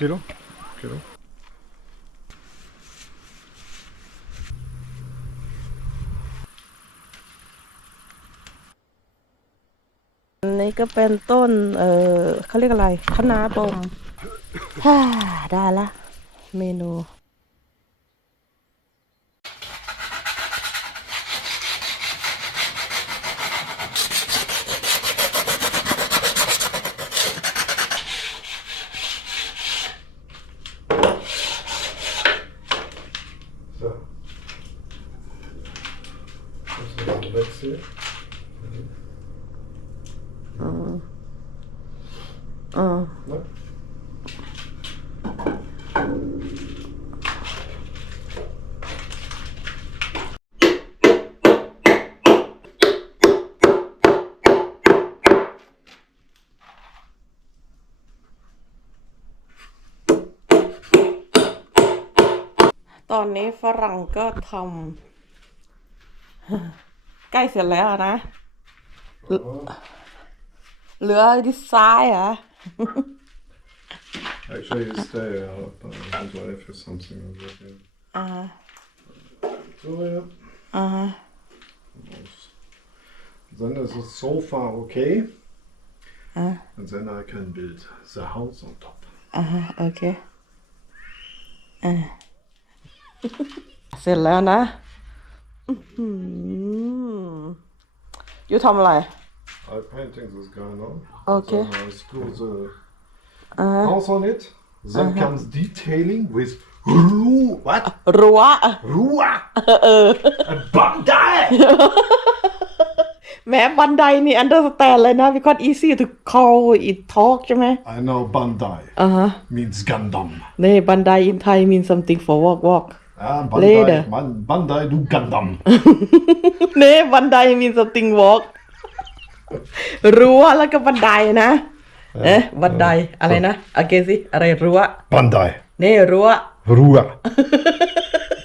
Kilo? Kilo? อันนี้ก็เป็นต้น เออเขาเรียกอะไรคะน้าบมฮ่าได้ละ เมนู So. Das ist ein Wechsel. อืม Ne? ต อนนี้ฝรั่งก็ทำใกล้เสร็จแล้วนะ Ja. เหลือดีไซน์เหรอ Actually, you stay out, but I was waiting for something over here. อ่า So, ja. อ่า Then is the sofa okay. Ah. And then I can build the house on top. อ่าโอ เคอ่าเสร็จแล้วนะอื้อหืออยู่ทำอะไร I'm painting this guy now. Okay. Then I screw the house on it. Then comes detailing with Ru- what? รั้ว Rua! A Bandai! แม้บันไดนี่ understand เลยนะ because easy to call it talk ใช่ไหม I know Bandai อ่าฮะ means Gundam. นี่บันได in Thai mean something for walk walk Ah, Leder. Bandai, man, Bandai, du Gundam. นี่บันได mean something walk รั้วแล้วก็บันไดนะ เอ๊ะบันไดอะไรนะโอเคสิอะไรรั้ว Bandai. นี่รั้ว Rua.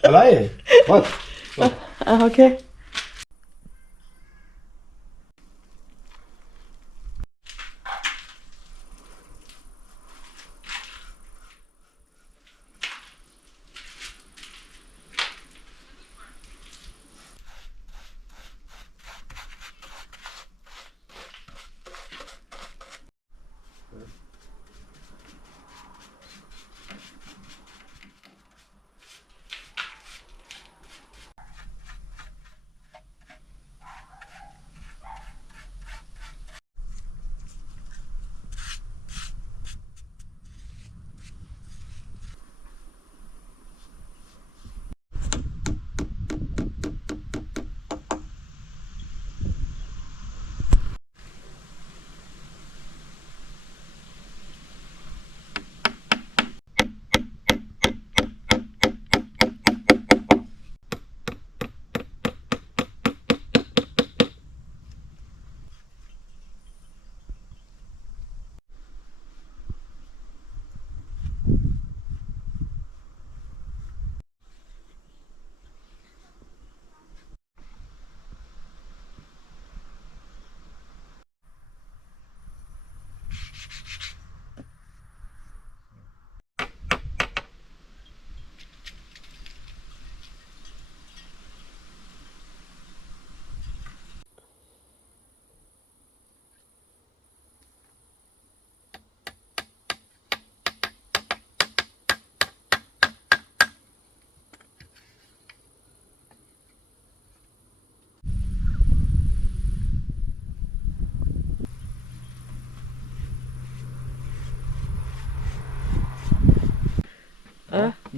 Allez, what? อะ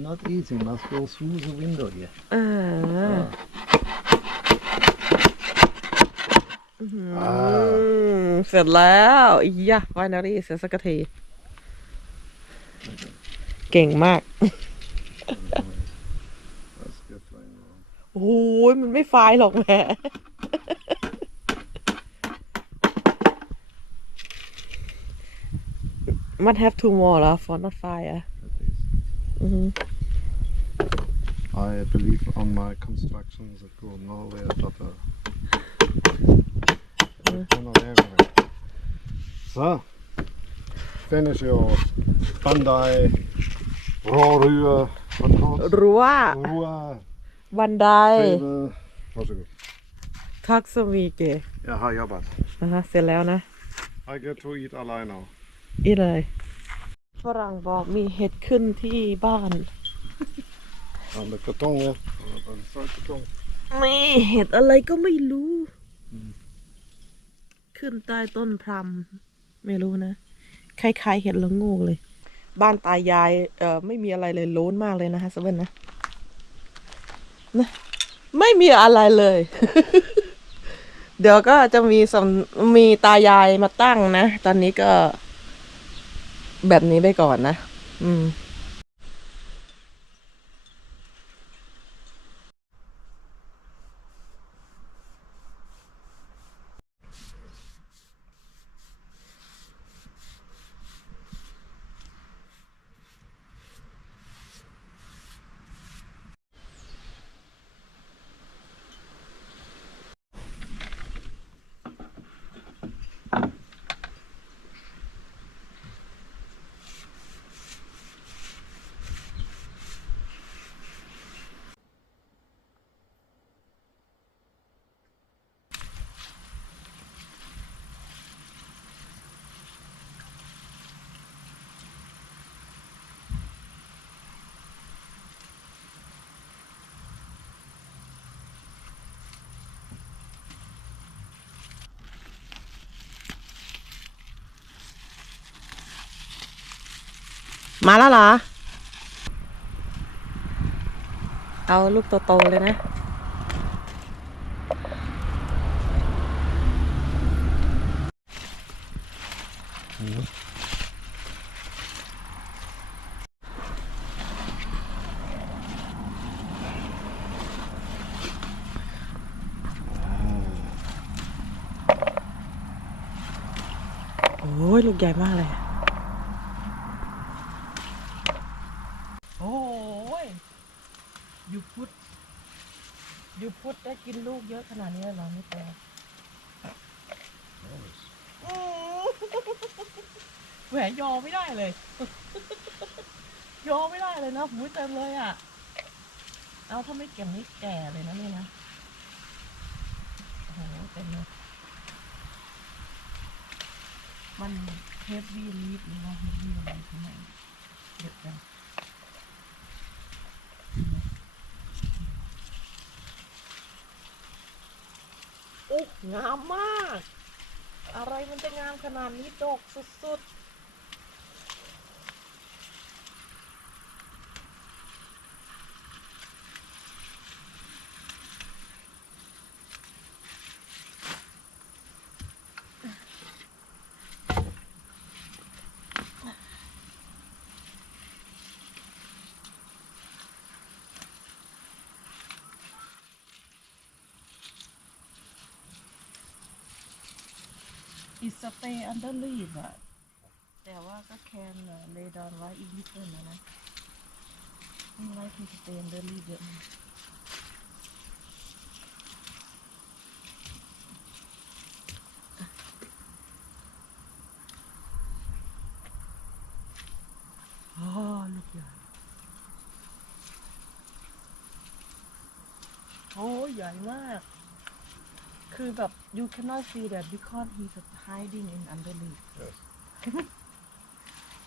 Not easy, must go through the window here. อ่า Ah. อืมเสร็จแล้วอียะ finally เสร็จสักที เก่งมาก Let's get flying around. โอ้ยมันไม่ไฟล์หรอกแหมมัน have two more แล้ว for not fire At least. I believe on my constructions that go nowhere but uh, go not everywhere. So, finish your Bandai rårua, vad det kallas? รั้ว Roa บันได table. Varsågod. ทักสมีเก Jag har jobbat. นะฮะเสร็จแล้วนะ I get to eat alla now. อีเลยฝรั่งบอกมีเห็ดขึ้นที่บ้าน Under kartongen. Under kartong. นี่เห็ดอะไรก็ไม่รู้ ขึ้นใต้ต้นพรำไม่รู้นะคล้ายๆเห็ดละโงูเลย บ้านตายายเอ่อไม่มีอะไรเลยโล้นมากเลยนะฮะเซเว่นนะนะไม่มีอะไรเลย เดี๋ยวก็จะมีสำมีตายายมาตั้งนะ ตอนนี้ก็แบบนี้ไปก่อนนะ อืม มาแล้วเหรอ เอาลูกโตๆเลยนะ โอ้ยลูกใหญ่มากเลย โอ้ย ยูพุทยูพุทได้กินลูกเยอะขนาดนี้เลยเหรอไม่แปลแหวนยอไม่ได้เลย ยอไม่ได้เลยนะหูยเต็มเลยอะ เอาถ้าไม่เก็บนี่แก่เลยนะนี่นะโอ้โหเต็มเลย มันเทปวีลีฟหรือว่าเฮฟวีอะไรข้างในเด็ดจัง งามมาก อะไรมันจะงามขนาดนี้ดอกสุดๆ It stay under leaf อะแต่ว่าก็แคนเลดอนไว้อีกนิดนึงนะนะมีไว้ที่ stay under leaf เยอะมากอ๋อลูกใหญ่โอ้ใหญ่มาก คือแบบ you cannot see that because he's hiding in underneath Yes.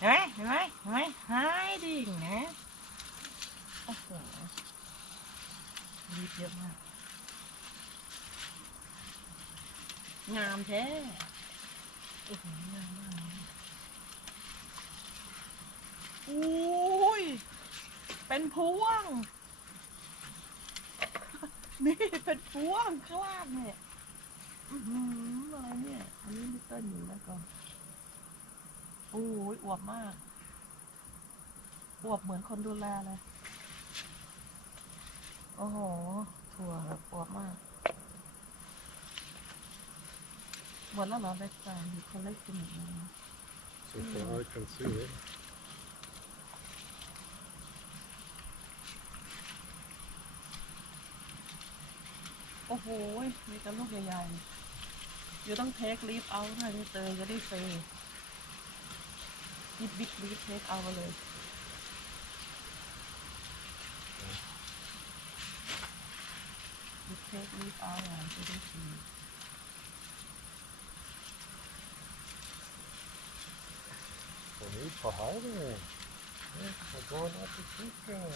เห็นไหมเห็นไหมเห็นไหม hiding นะโอ้โหรีบเยอะมาก งามแท้โอ้โหงามมากเลยอุ้ย เป็นพวง นี่เป็นพวงข้างล่างเนี่ย อะไรเนี่ย อันนี้ลิตเติ้ลอยู่แล้วก่อนโอ้ยอวบมาก อวบเหมือนคนดูแลเลย โอ้โห ถั่วแบบอวบมาก หมดแล้วเหรอแบ็กกราวด์คนเล็กกินอีกแล้วนะ So far I can see it. โอ้โห มีแต่ลูกใหญ่ๆ อยู่ต้องเทคลิฟเอาหน่อยนี่เตยจะได้เซกินบิ๊กบิ๊กเทคเอามาเลยบิ๊กเทคบิ๊กเอาอะจะได้กิน For me, for hiding. Yeah, we're going out to chicken.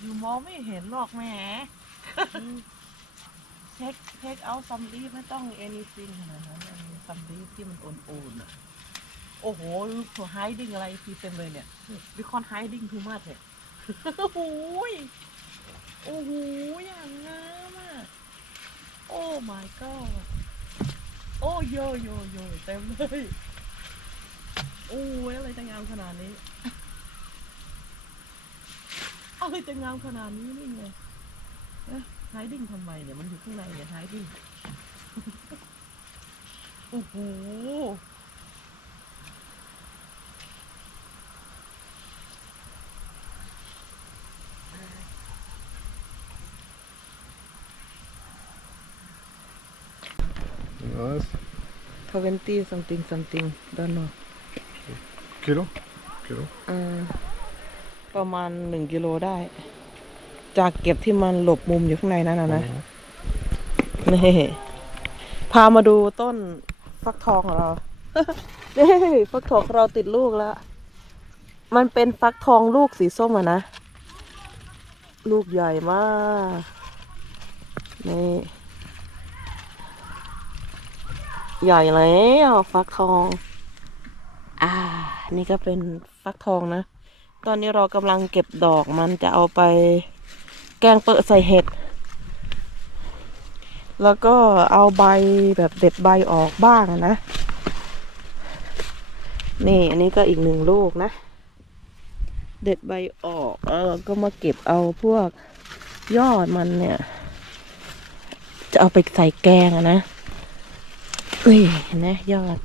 อยู่มองไม่เห็นหรอกแหมเทคเทคเอาซัมลีไม่ต้อง anything ขนาดนั้นซัมลีที่มันโอนๆอะ โอ้โหหัวไฮดิ้งอะไรทีเต็มเลยเนี่ยวิคอนไฮดิ้งทูมาเลยโอ้โหยโอ้โหอย่างงามอะโอ้ my god โอ้โยโยโยเต็มเลยโอ้ยอะไรจะงามขนาดนี้อะไรจะงามขนาดนี้นี่ไง ไฮดิ้งทำไมเนี่ยมันอยู่ข้างในเนี่ยไฮดิ้งโอ้โห Nice. 20 something something don't know Kilo? Kilo? อ่าประมาณหนึ่งกิโลได้ จากเก็บที่มันหลบมุมอยู่ข้างในนั่นนะนะนี่พามาดูต้นฟักทองของเรานี่ฟักทองของเราติดลูกแล้ว มันเป็นฟักทองลูกสีส้มอะนะ ลูกใหญ่มาก นี่ ใหญ่แล้วฟักทอง อ่า นี่ก็เป็นฟักทองนะ ตอนนี้เรากำลังเก็บดอกมันจะเอาไป แกงเปิดใส่เห็ด แล้วก็เอาใบแบบเด็ดใบออกบ้างนะ นี่อันนี้ก็อีกหนึ่งลูกนะ เด็ดใบออกแล้วเราก็มาเก็บเอาพวกยอดมันเนี่ย จะเอาไปใส่แกงอะนะนี่เห็นไหมยอด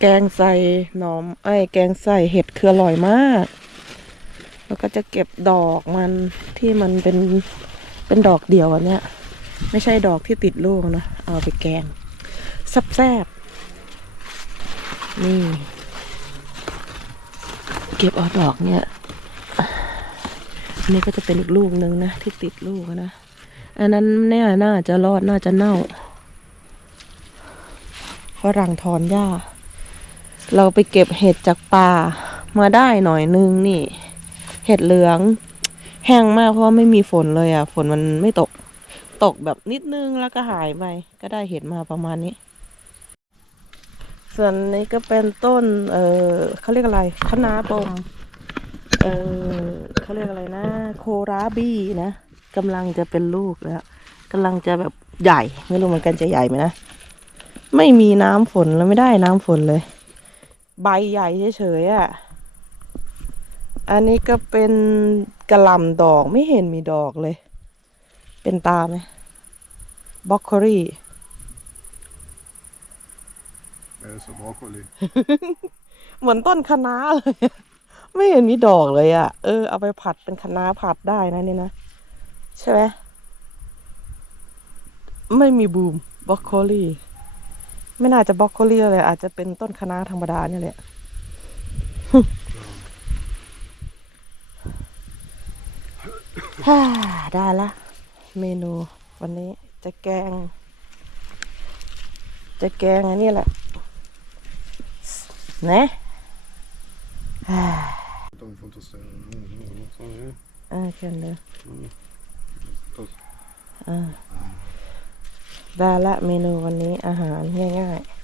แกงใส่หนอมไอ้แกงใส่เห็ดคืออร่อยมาก แล้วก็จะเก็บดอกมันที่มันเป็นเป็นดอกเดียวอันเนี้ย ไม่ใช่ดอกที่ติดลูกนะ เอาไปแกงซับแซบๆนี่ เก็บเอาดอกเนี่ยอันนี้ก็จะเป็นอีกลูกหนึ่งนะ ที่ติดลูกนะอันนั้นเนี่ยน่าจะรอดน่าจะเน่าฝรั่งถอนหญ้า เราไปเก็บเห็ดจากป่ามาได้หน่อยนึงนี่ เห็ดเหลือง แห้งมากเพราะว่าไม่มีฝนเลยอะ ฝนมันไม่ตก ตกแบบนิดนึงแล้วก็หายไป ก็ได้เห็ดมาประมาณนี้ ส่วนนี้ก็เป็นต้น เออเขาเรียกอะไรคะน้าปมเออเขาเรียกอะไรนะ โคราบี้นะกำลังจะเป็นลูกแล้วกำลังจะแบบใหญ่ ไม่รู้เหมือนกันจะใหญ่ไหมนะ ไม่มีน้ำฝนแล้วไม่ได้น้ำฝนเลย ใบใหญ่เฉยๆอะ อันนี้ก็เป็นกระหล่ำดอกไม่เห็นมีดอกเลย เป็นตาไหมบล็อกโครี่ There's a broccoli. เหมือนต้นคะน้าเลย ไม่เห็นมีดอกเลยอะ่ะ เออเอาไปผัดเป็นคะน้าผัดได้นะนี่นะ ใช่ไหมไม่มีบูมบล็อกโคลี่ไม่น่าจะบล็อกโคลี่เลย อาจจะเป็นต้นคะน้าธรรมดาเนี่ยแหละ ฮ่า ได้ละ เมนูวันนี้จะแกง จะแกงอันนี้แหละนะฮ่า Don't want to say. Mm, Sorry. อ่าเชิญเลย Those อ่าได้ละเมนูวันนี้อาหารง่ายๆ